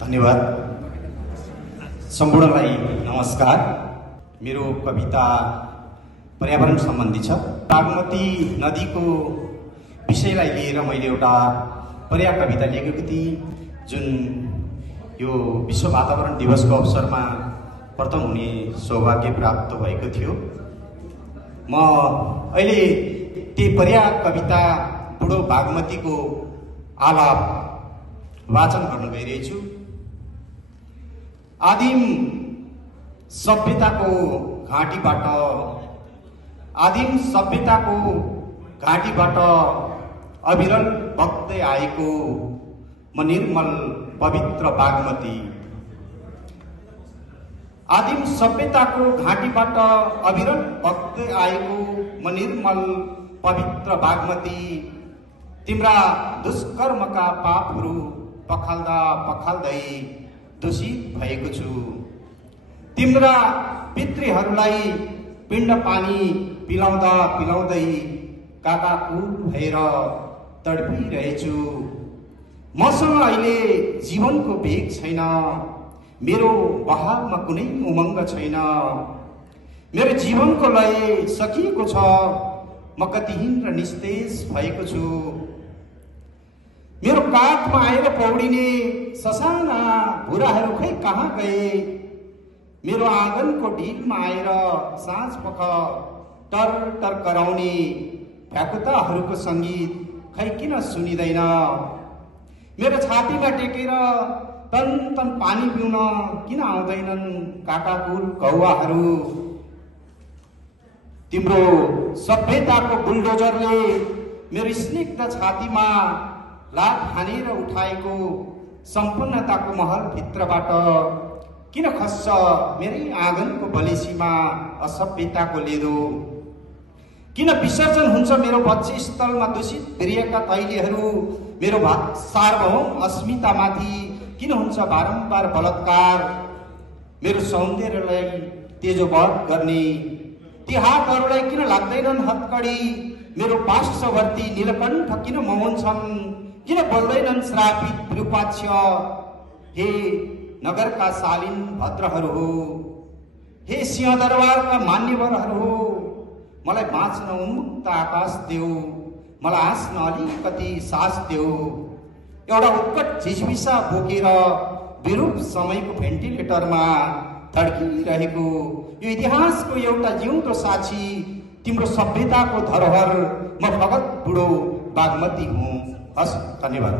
धन्यवाद। सम्पूर्णलाई नमस्कार। मेरो कविता पर्यावरण सम्बन्धी छ। बागमती नदीको विषयलाई लिएर मैले एउटा पर्या कविता लेखेको थिएँ, जुन यो विश्व वातावरण दिवसको अवसरमा प्रथम हुने सौभाग्य प्राप्त भएको थियो। म अहिले त्यही पर्या कविता बुढो बागमतीको आलाप वाचन गर्न गइरहेछु। आदिम सभ्यताको घाँटीबाट अविरल बग्दै आएको म निर्मल पवित्र बागमती। आदिम सभ्यताको घाँटीबाट अविरल बग्दै आएको म निर्मल पवित्र बागमती। तिम्रा दुष्कर्मका पापहरू पखाल्दा पखाल्दै दूषित भएको छु। तिम्रा पितृहरूलाई पिण्ड पानी पिलाउँदा पिलाउँदै काकाकुल भएर तडपिरहेछु। मसँग अहिले जीवनको वेग छैन, मेरो बहावमा कुनै उमङ्ग छैन। मेरो जीवनको लय सकिएको छ, म गतिहीन र निस्तेज भएको छु। मेरो काखमा आएर पौडिने ससाना भुराहरू खै कहाँ गए? मेरो आँगनको ढिलमा आएर साँझ पख टर टर कराउने भ्याकुताहरूको सङ्गीत खै किन सुनिँदैन? मेरो छातीमा टेकेर तन तन पानी पिउन किन आउँदैनन् काकाकुल कौवाहरू? तिम्रो सभ्यताको बुलडोजरले मेरो स्निग्ध छातीमा लात हानेर उठाएको सम्पन्नताको महल भित्रबाट किन खस्छ मेरै आँगनको बलेसीमा असभ्यताको लेदो? किन विसर्जन हुन्छ मेरो बच्चे स्थलमा दूषित वीर्यका तैलीहरू? मेरो सार्वभौम अस्मितामाथि किन हुन्छ बारम्बार बलात्कार? मेरो सौन्दर्यलाई तेजोवध गर्ने ती हातहरूलाई किन लाग्दैनन् हत्कडी? मेरो पार्श्ववर्ती नीलकण्ठ किन मौन छन्? किन बोल्दैनन् श्रापित विरूपाक्ष? हे नगरका शालीन भद्रहरू हो, हे सिंहदरबारका मान्यवरहरू हो, मलाई बाँच्न उन्मुक्त आकाश देऊ, मलाई हाँस्न अलिकति सास देऊ। एउटा उत्कट झिझबिसा बोकेर विरूप समयको भेन्टिलेटरमा धड्किरहेको यो इतिहासको एउटा जिउँदो साक्षी तिम्रो सभ्यताको धरोहर म भगत बुढो बागमती हुँ। हस्, धन्यवाद।